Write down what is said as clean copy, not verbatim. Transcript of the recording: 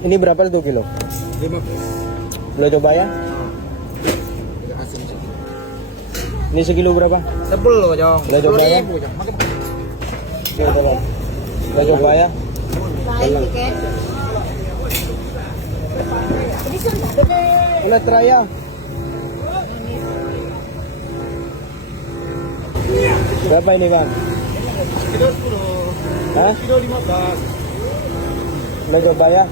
Ini berapa tuh kilo? 50. Boleh coba ya? Ini sekilo berapa? 10 Jong. Boleh coba ya? 10.000 Jong. Makan. Oke, tolong. Boleh coba ya? Ulat raya. Berapa ini bang? Kilo 10. Hah? Kilo 15. Boleh coba ya?